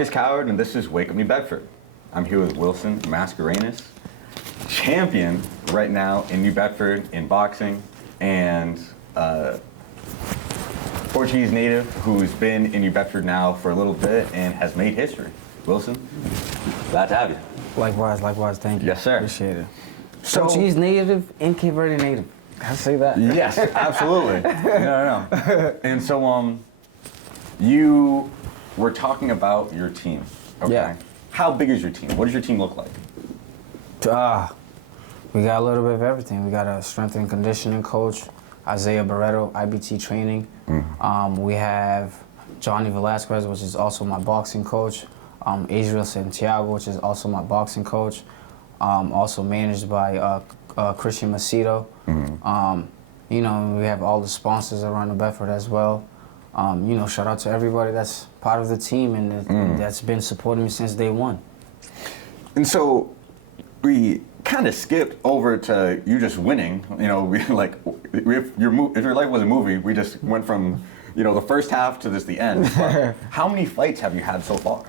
Marcus Coward, and this is Wake Up New Bedford. I'm here with Wilson Mascarenhas, champion right now in New Bedford in boxing, and Portuguese native who's been in New Bedford now for a little bit and has made history. Wilson, glad to have you. Likewise, thank you. Yes, sir. Appreciate it. So, Portuguese native and Cape Verde native. Can I say that? yes, absolutely. No. And so, you were talking about your team. Okay. Yeah. How big is your team? What does your team look like? We got a little bit of everything. We got a strength and conditioning coach, Isaiah Barreto, IBT training. We have Johnny Velasquez, which is also my boxing coach. Israel Santiago, which is also my boxing coach. Also managed by Christian Macedo. You know, we have all the sponsors around the Bedford as well. You know, shout out to everybody that's part of the team and that's been supporting me since day one. And so we kind of skipped over to you just winning. You know, if your life was a movie, we just went from, you know, the first half to the end. But how many fights have you had so far?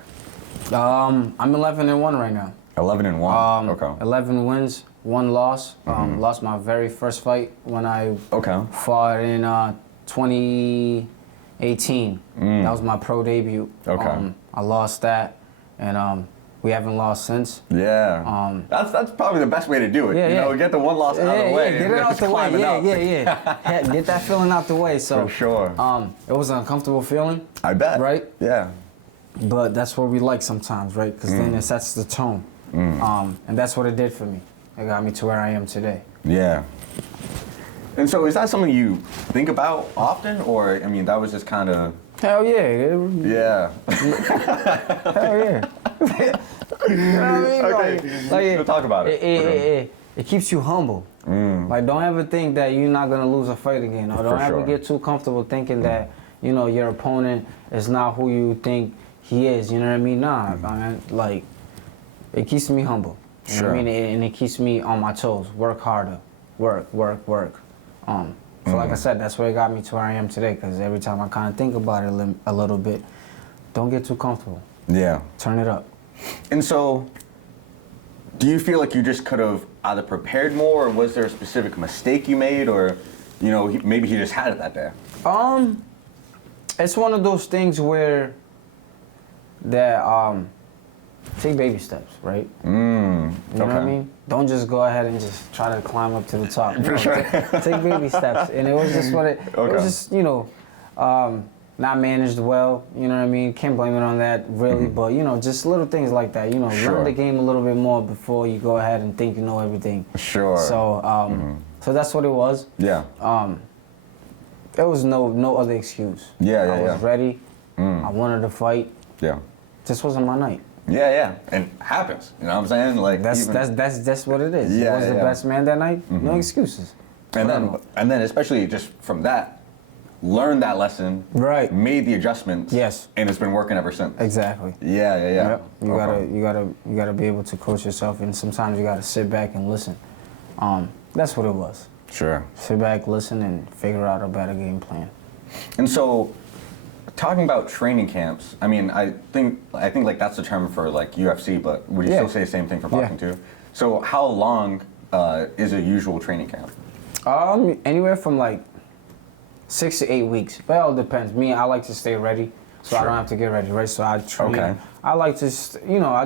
I'm 11-1 right now. 11-1. Okay. 11 wins, 1 loss. Lost my very first fight when I fought in 2018. That was my pro debut. I lost that, and we haven't lost since. Yeah. That's probably the best way to do it. Yeah, you know, get the one loss out of the way. Get it out the way. Yeah. Get that feeling out the way. So for sure. It was an uncomfortable feeling. I bet. Right? Yeah. But that's what we like sometimes, right? Because then it sets the tone. And that's what it did for me. It got me to where I am today. Yeah. And so is that something you think about often? Or, I mean, that was just kind of... Hell yeah. Yeah. Hell yeah. You know what I mean? Okay. We'll talk about it. It keeps you humble. Like, don't ever think that you're not going to lose a fight again. Or don't ever get too comfortable thinking that, you know, your opponent is not who you think he is. You know what I mean? Nah, man. Like, it keeps me humble. You know what I mean? And it keeps me on my toes. Work harder. Work. So like I said, that's what got me to where I am today, because every time I kind of think about it a little bit, don't get too comfortable. Yeah. Turn it up. And so, do you feel like you just could have either prepared more, or was there a specific mistake you made, or, you know, maybe he just had it that day? It's one of those things where take baby steps, right? You know what I mean? Don't just go ahead and just try to climb up to the top. For sure. Take baby steps. And it was just it was just, you know, not managed well, you know what I mean? Can't blame it on that, really, but, you know, just little things like that, you know, learn the game a little bit more before you go ahead and think you know everything. Sure. So, so that's what it was. Yeah. There was no other excuse. I was ready. I wanted to fight. Yeah. This wasn't my night. Yeah, and it happens. You know what I'm saying? Like that's what it is. Yeah, I was the best man that night. No excuses. And then especially just from that, learned that lesson. Right. Made the adjustments. Yes. And it's been working ever since. Exactly. Yeah. Yep. You gotta be able to coach yourself, and sometimes you gotta sit back and listen. That's what it was. Sure. Sit back, listen, and figure out a better game plan. And so, talking about training camps, I mean, I think like that's the term for like UFC, but would you still say the same thing for boxing too? So how long is a usual training camp? Anywhere from like 6 to 8 weeks. But it all depends. Me, I like to stay ready, so I don't have to get ready, right? So I train. I like to, you know,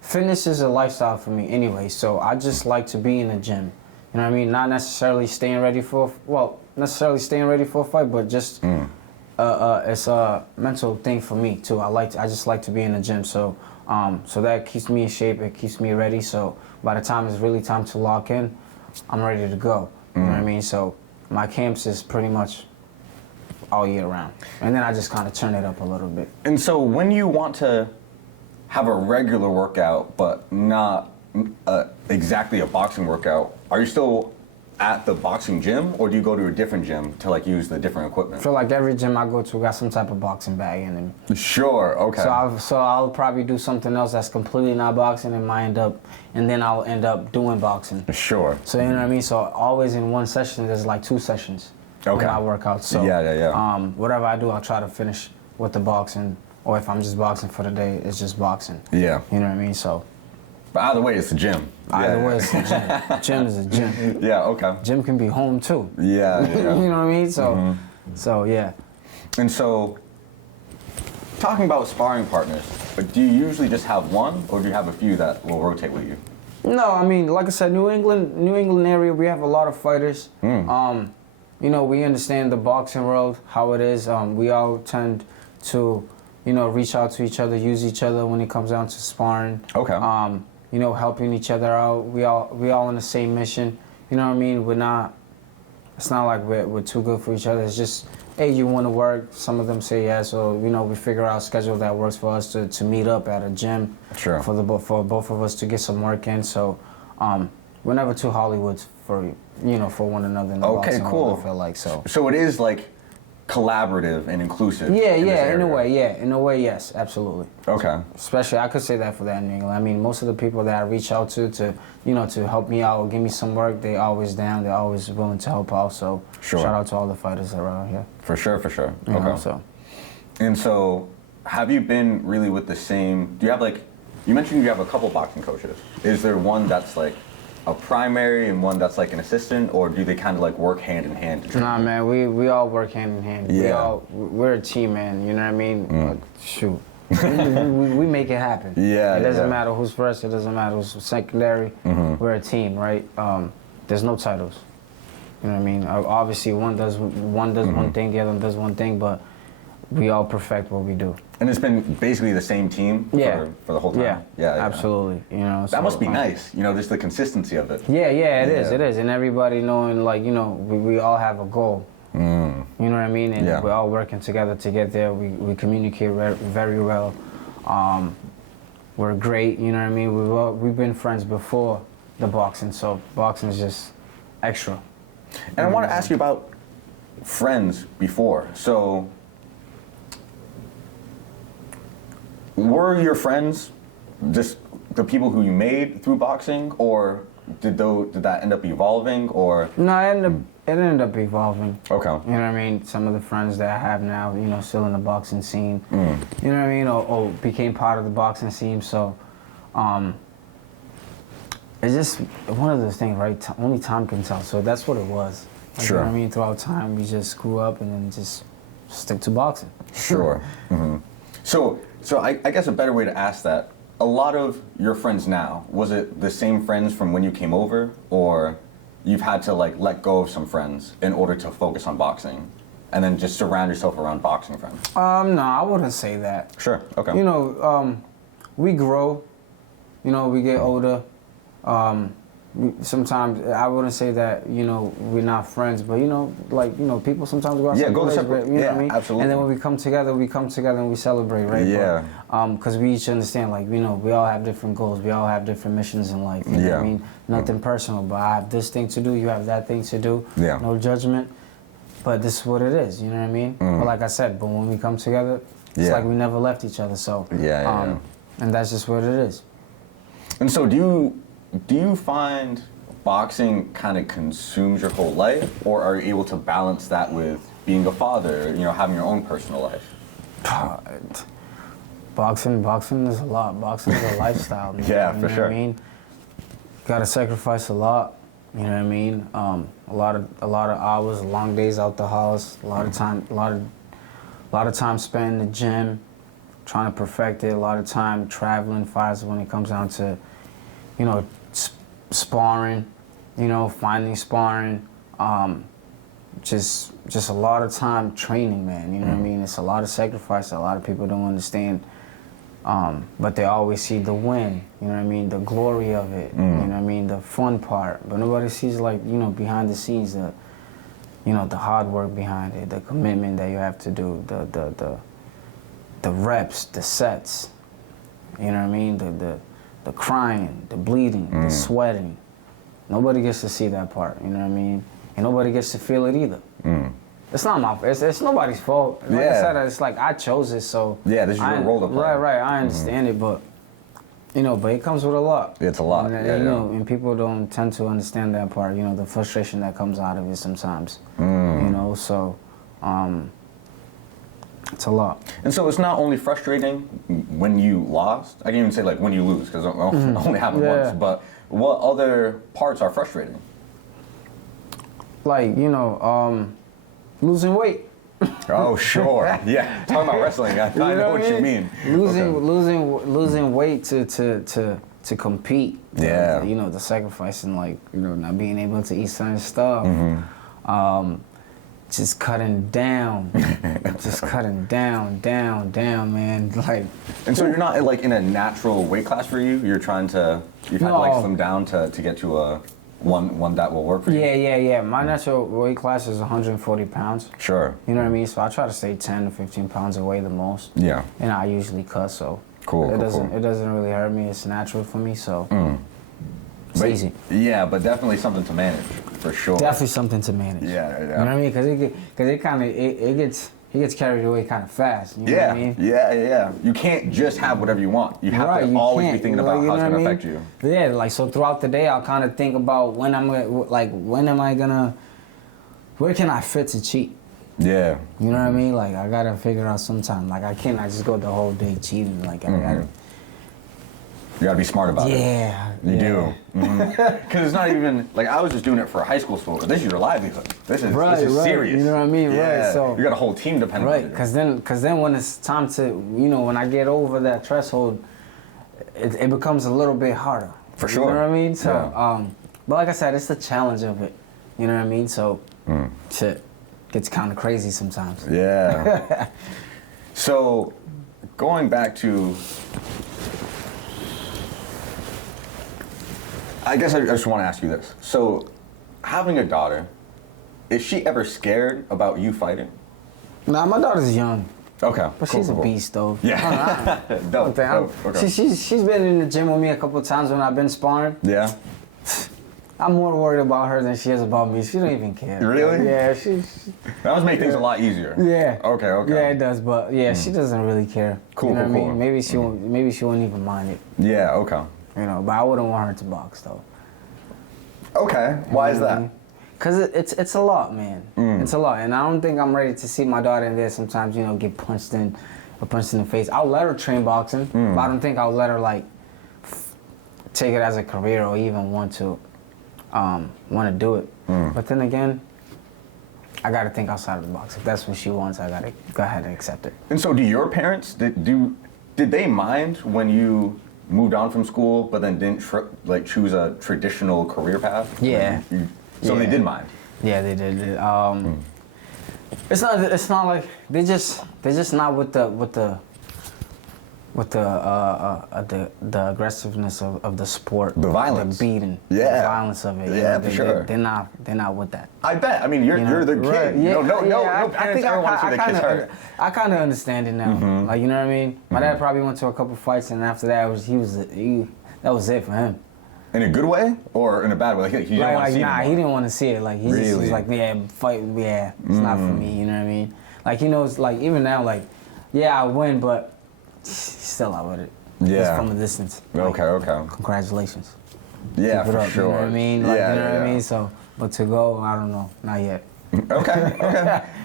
fitness is a lifestyle for me anyway, so I just like to be in the gym. You know what I mean? Not necessarily staying ready for a fight, but just it's a mental thing for me too. I just like to be in the gym, so that keeps me in shape. It keeps me ready. So by the time it's really time to lock in, I'm ready to go. You know what I mean? So my camps is pretty much all year round, and then I just kind of turn it up a little bit. And so when you want to have a regular workout, but not exactly a boxing workout, are you still at the boxing gym, or do you go to a different gym to like use the different equipment? I feel like every gym I go to got some type of boxing bag in them. Sure, okay. So I'll probably do something else that's completely not boxing, and then I'll end up doing boxing. Sure. So you know what I mean? So always in one session, there's like 2 sessions. Okay. In my workout. So yeah. whatever I do, I'll try to finish with the boxing or if I'm just boxing for the day, it's just boxing. Yeah. You know what I mean? So. But either way, it's the gym. Either way, it's the gym. Gym is a gym. Yeah. Okay. Gym can be home too. Yeah. You know what I mean? So, so yeah. And so, talking about sparring partners, do you usually just have one, or do you have a few that will rotate with you? No, I mean, like I said, New England area, we have a lot of fighters. You know, we understand the boxing world, how it is. We all tend to, you know, reach out to each other, use each other when it comes down to sparring. Okay. You know, helping each other out. We all on the same mission. You know what I mean? We're not. It's not like we're too good for each other. It's just, hey, you want to work? Some of them say yes. So you know, we figure out a schedule that works for us to meet up at a gym. Sure. For both of us to get some work in. So, we're never too Hollywoods for for one another. In the Okay, boxing cool. world, I feel like so. So it is like collaborative and inclusive. Yeah, in this in a area. way, yeah, in a way, yes, absolutely. Okay. Especially, I could say that for that in New England. I mean, most of the people that I reach out to help me out, give me some work, they always down. They're always willing to help out. So, Sure. Shout out to all the fighters around here. For sure. You know, so. And so, have you been really with the same? Do you have like? You mentioned you have a couple boxing coaches. Is there one that's like a primary and one that's like an assistant, or do they kind of like work hand in hand? Nah, man, we all work hand in hand. Yeah. We're a team, man. You know what I mean? Like, shoot. we make it happen. Yeah. It doesn't matter who's first. It doesn't matter who's secondary. We're a team, right? There's no titles. You know what I mean? Obviously, one does one thing, the other one does one thing, but we all perfect what we do. And it's been basically the same team for the whole time? Yeah, absolutely. You know, that must be nice, you know, just the consistency of it. Yeah, it is. And everybody knowing, like, you know, we all have a goal. You know what I mean? And we're all working together to get there. We communicate very well. We're great, you know what I mean? We've been friends before the boxing, so boxing is just extra. And I want to ask you about friends before. So, were your friends just the people who you made through boxing, or did that end up evolving, or? No, it ended up evolving. Okay. You know what I mean? Some of the friends that I have now, you know, still in the boxing scene. You know what I mean? Or became part of the boxing scene. So, it's just one of those things, right? Only time can tell. So that's what it was. Like, Sure. You know what I mean? Throughout time, we just grew up and then just stick to boxing. Sure. So I guess a better way to ask that, a lot of your friends now, was it the same friends from when you came over, or you've had to like let go of some friends in order to focus on boxing, and then just surround yourself around boxing friends? No, I wouldn't say that. Sure. Okay. You know, we grow. You know, we get older. Sometimes I wouldn't say that, you know, we're not friends, but you know, like, you know, people sometimes go out separate. you know what I mean? Absolutely. And then when we come together and we celebrate, right? Yeah. Because we each understand, like, you know, we all have different goals, we all have different missions in life. You know what I mean? Nothing personal, but I have this thing to do, you have that thing to do. Yeah. No judgment. But this is what it is, you know what I mean? But like I said, but when we come together, it's like we never left each other. So and that's just what it is. And so do you find boxing kind of consumes your whole life, or are you able to balance that with being a father, you know, having your own personal life? Boxing is a lot. Boxing is a lifestyle, man. Yeah, you for know sure. What I mean, gotta sacrifice a lot. You know what I mean? A lot of hours, long days out the house, a lot of time spent in the gym, trying to perfect it. A lot of time traveling, fires when it comes down to, you know, sparring, you know, finding sparring, just a lot of time training, man. You know what I mean? It's a lot of sacrifice. A lot of people don't understand, but they always see the win. You know what I mean? The glory of it. You know what I mean? The fun part. But nobody sees, like, you know, behind the scenes, the hard work behind it, the commitment that you have to do, the reps, the sets. You know what I mean? The crying, the bleeding, the sweating. Nobody gets to see that part, you know what I mean? And nobody gets to feel it either. It's not my fault. It's nobody's fault. Like I said, it's like I chose it, so... Yeah, this is your role to play. Right, I understand it, but, you know, but it comes with a lot. It's a lot, and, you know, and people don't tend to understand that part, you know, the frustration that comes out of it sometimes. You know, so... It's a lot. And so it's not only frustrating when you lost. I can even say like when you lose because it only happened once. But what other parts are frustrating? Like losing weight. Oh sure, yeah. Talking about wrestling, I know what you mean. Losing weight to compete. Yeah. The sacrificing, like not being able to eat certain stuff. Just cutting down, down, man. Like. And so you're not like in a natural weight class for you. You've had to like slim down to get to a one that will work for you. Yeah. My natural weight class is 140 pounds. Sure. You know what I mean? So I try to stay 10 to 15 pounds away the most. Yeah. And I usually cut, so cool. It doesn't really hurt me. It's natural for me, so it's easy. Yeah, but definitely something to manage for sure. Definitely something to manage. Yeah. You know what I mean? Because it gets carried away kind of fast. You know what I mean? Yeah. You can't just have whatever you want. You have to always be thinking about how it's going to affect you. Yeah, like so throughout the day, I'll kind of think about where can I fit to cheat? Yeah. You know what I mean? Like I gotta figure out sometime. Like I can't just go the whole day cheating. Like I gotta. You gotta be smart about it. Yeah. You do. Because it's not even like I was just doing it for high school sport. This is your livelihood. This is serious. You know what I mean? Yeah. Right. So you got a whole team depending on you. Right. Because then when it's time to when I get over that threshold, it becomes a little bit harder. For sure. You know what I mean? So but like I said, it's the challenge of it. You know what I mean? So shit gets kind of crazy sometimes. Yeah. So going back to. I guess I just want to ask you this. So, having a daughter, is she ever scared about you fighting? Nah, my daughter's young. Okay. But she's a beast, though. Yeah. Dope. Okay. She's been in the gym with me a couple of times when I've been sparring. Yeah. I'm more worried about her than she is about me. She don't even care. Really? Yeah, that must make things a lot easier. Yeah. Okay. Yeah, it does, but she doesn't really care. Cool. You know what I mean? Cool. Maybe she won't even mind it. Yeah. Okay. But I wouldn't want her to box though. Okay. Why is that? Because it's a lot, man. It's a lot, and I don't think I'm ready to see my daughter in there sometimes. Get punched in the face. I'll let her train boxing, but I don't think I'll let her like take it as a career or even want to do it. But then again, I gotta think outside of the box. If that's what she wants, I gotta go ahead and accept it. And so, do your parents did they mind when you moved on from school, but then didn't choose a traditional career path? Yeah. So they did mind. Yeah, they did. It's not like they just not with the aggressiveness of the sport, the violence, the beating, the violence of it. Yeah, for sure. They're not with that. I bet. I mean, you're the kid. Right. No parents ever want to see their kids hurt. I kind of understand it now. Like, you know what I mean? My dad probably went to a couple fights, and after that, that was it for him. In a good way or in a bad way? Like, he didn't want to see it. He didn't want to see it. Like, he just was like, fight. Yeah, it's not for me. You know what I mean? Like, he knows. Like, even now, like, I win, but he's still out with it. Yeah. Just from a distance. Like, Okay. Congratulations. Yeah, for sure. You know what I mean? Like, you know what I mean? So, but to go, I don't know. Not yet. Okay.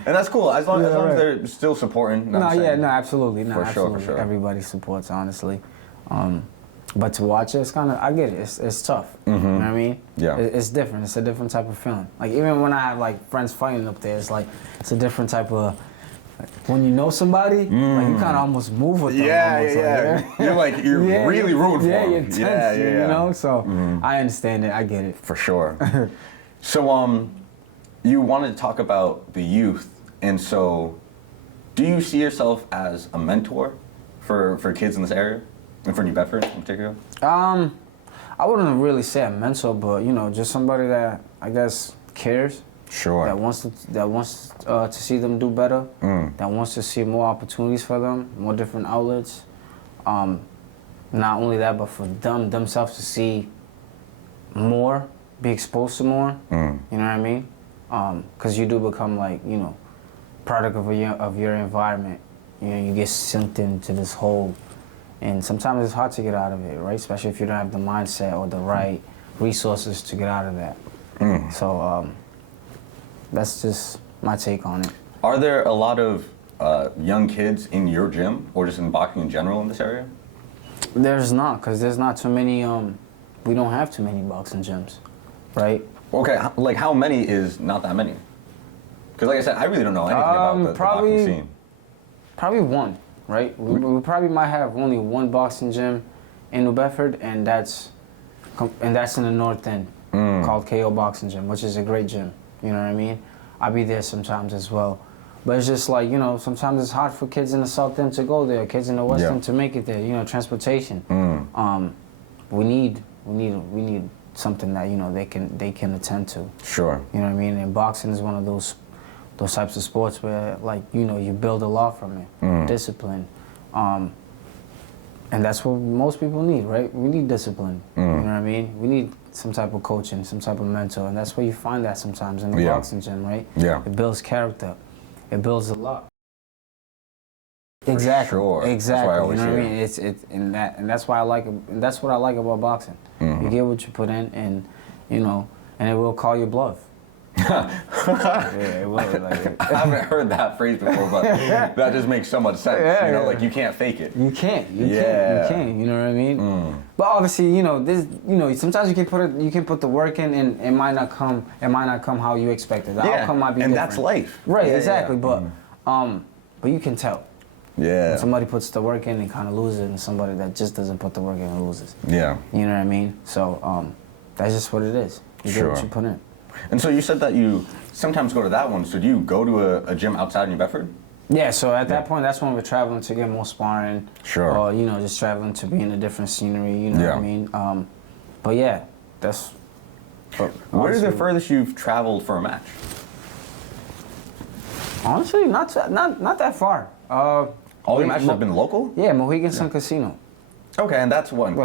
And that's cool. As long as they're still supporting. Absolutely. For Absolutely. sure. Everybody supports, honestly. But to watch it, it's kind of, I get it. It's tough. You know what I mean? Yeah. It's different. It's a different type of feeling. Like, even when I have, like, friends fighting up there, it's like, it's a different type of, like, when you know somebody, like, you kind of almost move with them. Yeah. You're really rooting for them. You're tense, you know? So, I understand it. I get it. For sure. So, you wanted to talk about the youth, and so, do you see yourself as a mentor for kids in this area? And for New Bedford in particular? I wouldn't really say a mentor, but just somebody that I guess cares. Sure. That wants to see them do better. That wants to see more opportunities for them, more different outlets. Not only that, but for themselves to see more, be exposed to more. You know what I mean? Because you do become like product of your environment. You get sunk into this hole. And sometimes it's hard to get out of it, right? Especially if you don't have the mindset or the right resources to get out of that. So that's just my take on it. Are there a lot of young kids in your gym or just in boxing in general in this area? There's not, because there's not too many, we don't have too many boxing gyms, right? Okay, like how many is not that many? Because like I said, I really don't know anything about the boxing scene. Probably one, right? We probably might have only one boxing gym in New Bedford, and that's in the North End, called KO Boxing Gym, which is a great gym. You know what I mean? I'll be there sometimes as well. But it's just like, you know, sometimes it's hard for kids in the South End to go there, kids in the West End to make it there. You know, transportation. We need something that, you know, they can attend to. Sure. You know what I mean? And boxing is one of those types of sports where, like, you know, you build a lot from it, discipline. And that's what most people need, right? We need discipline. You know what I mean? We need some type of coaching, some type of mentor, and that's where you find that sometimes in the boxing gym, right? Yeah. It builds character. It builds a lot. Exactly. Sure. Exactly. That's what I always hear. You know what I mean? And that's why I like it. And that's what I like about boxing. You get what you put in, and you know, and it will call your bluff. Yeah, it will. Like, I haven't heard that phrase before, but that just makes so much sense. Yeah, you know, like you can't fake it. You can't. You can't. You know what I mean? But obviously, you know, sometimes you can put the work in, and it might not come how you expected. The outcome might be different. And that's life. Right. Exactly. But you can tell. Yeah. When somebody puts the work in and kind of loses, and somebody that just doesn't put the work in and loses. Yeah. You know what I mean? So that's just what it is. You get what you put in. And so you said that you sometimes go to that one. So do you go to a gym outside New Bedford? Yeah, so at that point, that's when we're traveling to get more sparring. Sure. Or, you know, just traveling to be in a different scenery, you know what I mean? But yeah, that's... Where is the furthest you've traveled for a match? Honestly, not that far. All your matches have been local? Yeah, Mohegan Sun Casino. Okay, and that's what,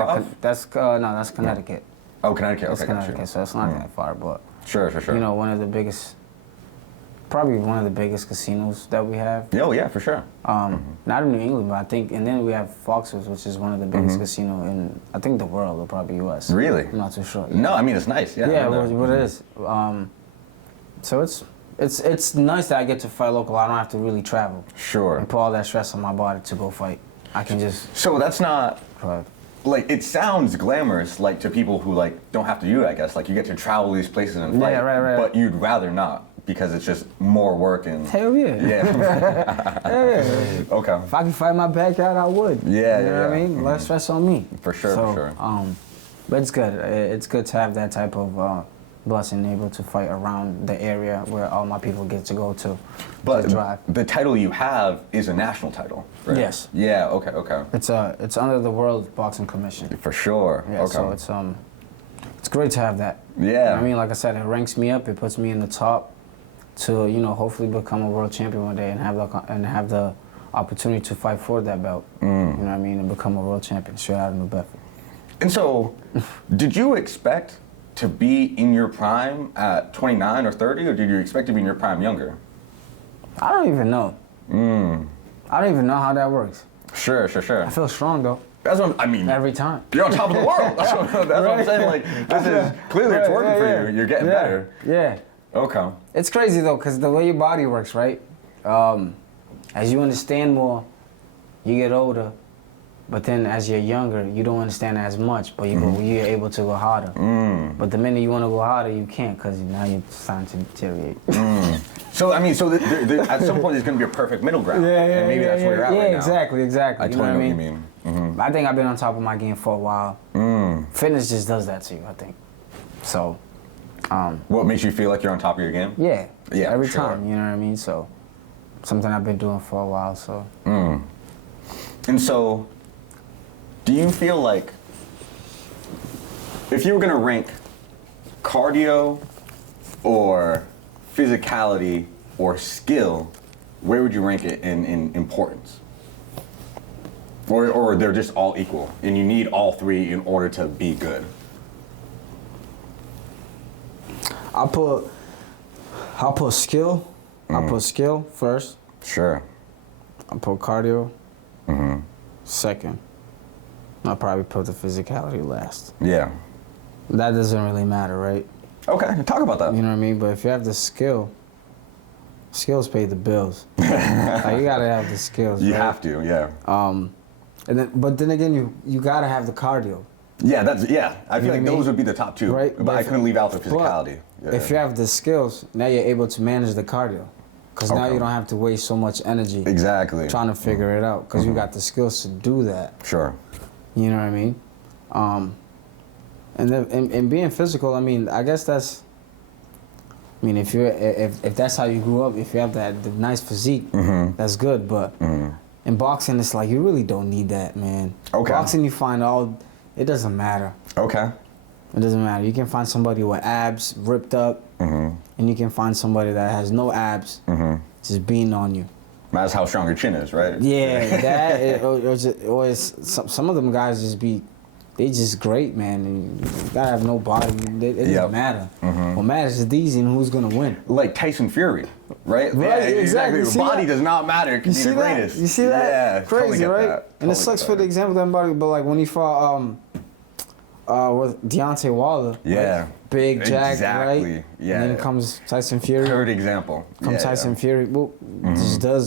that's Connecticut. Oh, Connecticut, okay, Connecticut, so it's not that far, but... Sure. You know, probably one of the biggest casinos that we have. Oh, yeah, for sure. Not in New England, but I think, and then we have Foxwoods, which is one of the biggest casinos in, I think, the world, or probably US. Really? I'm not too sure. Yeah. No, I mean, it's nice, yeah. Yeah, what it is. So it's nice that I get to fight local. I don't have to really travel. Sure. And put all that stress on my body to go fight. I can just... So that's not... Like, it sounds glamorous, like, to people who, like, don't have to do it, I guess. Like, you get to travel these places and fight. Yeah, right. But you'd rather not, because it's just more work and... Hell yeah. Yeah. Okay. If I could fight my backyard, I would. Yeah, you know what I mean? Less stress on me. For sure, for sure. But it's good. It's good to have that type of blessing, able to fight around the area where all my people get to go to. But the title you have is a national title, right? Yes. Yeah, okay. It's under the World Boxing Commission. For sure. Yeah, okay. So it's great to have that. Yeah. You know I mean, like I said, it ranks me up, it puts me in the top to, you know, hopefully become a world champion one day and have the opportunity to fight for that belt. You know what I mean? And become a world champion straight out of New Bedford. And so, did you expect to be in your prime at 29 or 30, or did you expect to be in your prime younger? I don't even know. I don't even know how that works. Sure. I feel strong, though. That's what I mean. Every time. You're on top of the world. That's what I'm saying. Like, this is clearly it's working for you. You're getting better. Yeah. Okay. It's crazy, though, because the way your body works, right? As you understand more, you get older. But then as you're younger, you don't understand as much, but you're able to go harder. But the minute you want to go harder, you can't, because now you're starting to deteriorate. So, I mean, at some point there's going to be a perfect middle ground. And maybe that's where you're at right now. Yeah, exactly. I totally know what you mean. I think I've been on top of my game for a while. Fitness just does that to you, I think. So. What makes you feel like you're on top of your game? Yeah. Every time, you know what I mean? So, something I've been doing for a while, so. And so, do you feel like if you were going to rank cardio or physicality or skill, where would you rank it in importance? Or they're just all equal and you need all three in order to be good? I'll put skill. I'll put skill first. Sure. I'll put cardio second. I'll probably put the physicality last. Yeah. That doesn't really matter, right? Okay, talk about that. You know what I mean? But if you have the skill, skills pay the bills. Like, you gotta have the skills. You right? have to, yeah. But then again, you gotta have the cardio. Yeah, I feel like those would be the top two. Right, but I couldn't leave out the physicality. If you have the skills, now you're able to manage the cardio. Because now you don't have to waste so much energy trying to figure it out. Because you got the skills to do that. Sure. You know what I mean? And being physical, I mean, I guess that's. I mean, if that's how you grew up, if you have the nice physique, that's good. But in boxing, it's like you really don't need that, man. Okay. Boxing, you find it doesn't matter. Okay. It doesn't matter. You can find somebody with abs ripped up, and you can find somebody that has no abs, just beating on you. That's how strong your chin is, right? Yeah, that or some of them guys they just great, man. And you gotta have no body. It doesn't matter. What matters is these and who's gonna win. Like Tyson Fury, right? Right, yeah, exactly. Your body does not matter. It can be the greatest. You see that? Yeah, crazy, totally right? That. And it sucks for the example of everybody, but like when he fought with Deontay Wilder. Yeah. Right? Big Jack, exactly. right? Yeah. And then comes Tyson Fury. Third example. Tyson Fury. Boop,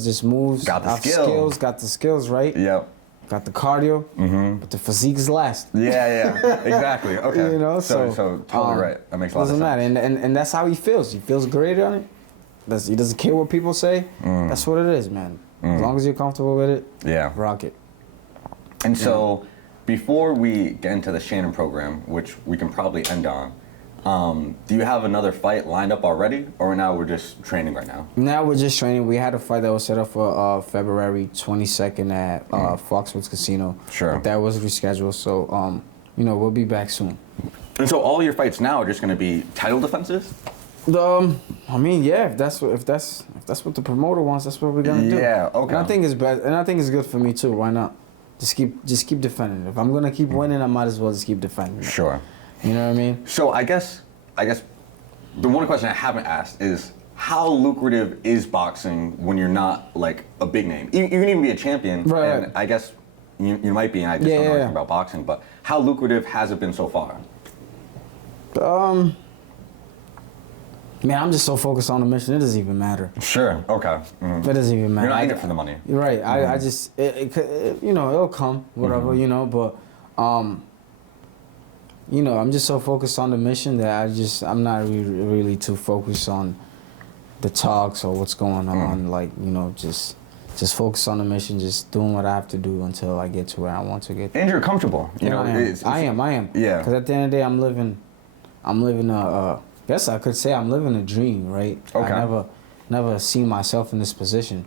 just moves. Got the skills. Got the skills, right? Yep. Got the cardio, but the physique's last. Yeah, exactly. Okay. You know, so totally right. That makes a lot of sense. Doesn't matter, and that's how he feels. He feels great on it. He doesn't care what people say. That's what it is, man. As long as you're comfortable with it, rock it. And so, before we get into the Shannon program, which we can probably end on, do you have another fight lined up already, or now we're just training right now? Now we're just training. We had a fight that was set up for February 22nd at Foxwoods Casino. Sure. But that was rescheduled, so we'll be back soon. And so all your fights now are just going to be title defenses? I mean, yeah. If that's what the promoter wants, that's what we're gonna do. Yeah. Okay. And I think it's best, and I think it's good for me too. Why not? Just keep defending. If I'm gonna keep winning, I might as well just keep defending. Sure. You know what I mean? So I guess the one question I haven't asked is how lucrative is boxing when you're not like a big name? You can even be a champion, right. And I guess you might be, and I just don't know anything about boxing. But how lucrative has it been so far? Man, I'm just so focused on the mission. It doesn't even matter. Sure. Okay. It doesn't even matter. You're not in it for the money. You're right. I just it'll come, whatever, but I'm just so focused on the mission that I'm not really too focused on the talks or what's going on. Like, just focus on the mission, just doing what I have to do until I get to where I want to get. And you're comfortable. You know, I am. Yeah. Because at the end of the day, I'm living a. Guess I could say I'm living a dream, right? Okay. I never seen myself in this position.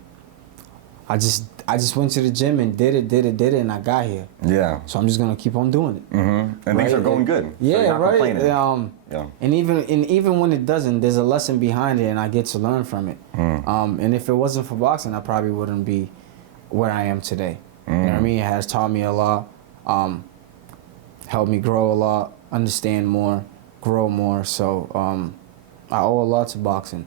I just went to the gym and did it, and I got here. Yeah. So I'm just gonna keep on doing it. And things are going good. Yeah, so you're not right. complaining. And even when it doesn't, there's a lesson behind it, and I get to learn from it. And if it wasn't for boxing, I probably wouldn't be where I am today. You know what I mean? It has taught me a lot, helped me grow a lot, understand more, grow more. So I owe a lot to boxing.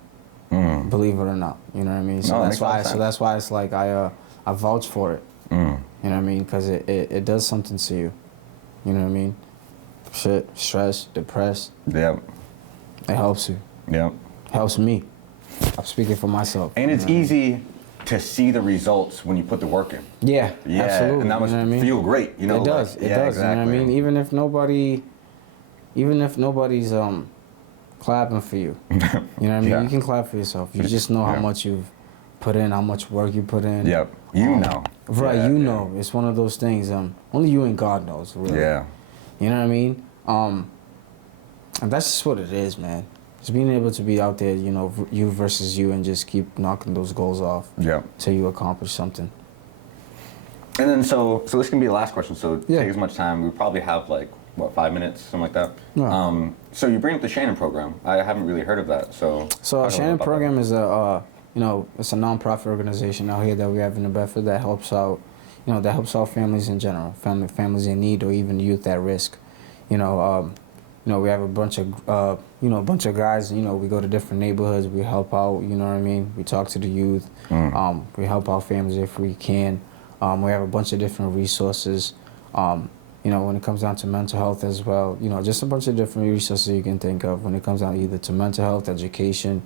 Believe it or not, you know what I mean. So that's why it's like I vouch for it. You know what I mean, because it does something to you. You know what I mean. Shit, stress, depressed. Yep. It helps you. Yep. Helps me. I'm speaking for myself. And it's easy to see the results when you put the work in. Yeah. Absolutely. And that must feel great. You know. It does. It does. Exactly. You know what I mean. Even if nobody's clapping for you. You know what I mean? You can clap for yourself. You just know how much you've put in, how much work you put in. Yep. You know. Right, know. It's one of those things. Only you and God knows, really. Yeah. You know what I mean? And that's just what it is, man. Just being able to be out there, you versus you, and just keep knocking those goals off. Yep. Till you accomplish something. And then so this can be the last question. So Yeah. take as much time. We probably have 5 minutes, something like that. Yeah. So you bring up the Shannon program. I haven't really heard of that. So Shannon program is it's a non-profit organization out here that we have in New Bedford that helps out, that helps out families in general, families in need, or even youth at risk. We have a bunch of guys. We go to different neighborhoods. We help out. You know what I mean? We talk to the youth. We help out families if we can. We have a bunch of different resources. when it comes down to mental health as well, just a bunch of different resources you can think of when it comes down either to mental health, education,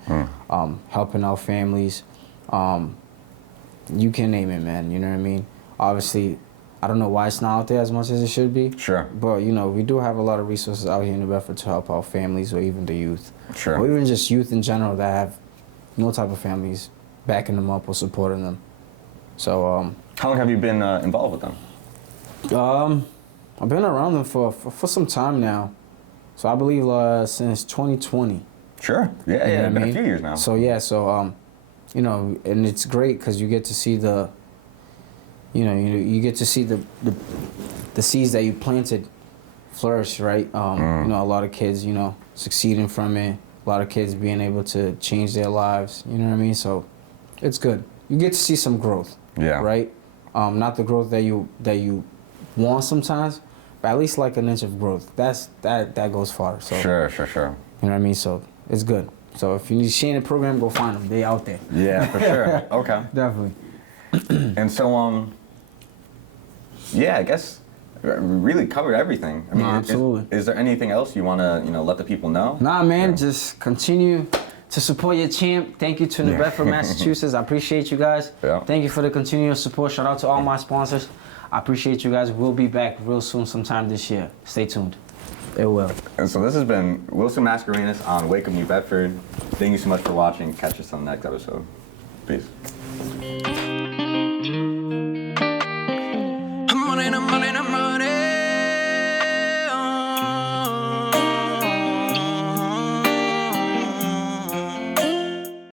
helping out families. You can name it, man. You know what I mean? Obviously, I don't know why it's not out there as much as it should be. Sure. But, we do have a lot of resources out here in New Bedford to help out families or even the youth. Sure. Or even just youth in general that have no type of families backing them up or supporting them. So, how long have you been involved with them? I've been around them for some time now. So I believe since 2020. Sure. Yeah, it's been a few years now. So, and it's great because you get to see you get to see the seeds that you planted flourish, right? A lot of kids, succeeding from it. A lot of kids being able to change their lives. You know what I mean? So it's good. You get to see some growth. Yeah. Right? Not the growth that you want sometimes, but at least like an inch of growth. That goes far. So Sure. You know what I mean? So it's good. So if you need Shane program, go find them. They out there. Yeah, for sure. Okay. Definitely. And so, I guess we really covered everything. I mean, absolutely. Is there anything else you want to, let the people know? Nah, man, just continue to support your champ. Thank you to New Bedford, Massachusetts. I appreciate you guys. Yeah. Thank you for the continuous support. Shout out to all my sponsors. I appreciate you guys. We'll be back real soon sometime this year. Stay tuned. It will. And so this has been Wilson Mascarenhas on Wake Up New Bedford. Thank you so much for watching. Catch us on the next episode. Peace.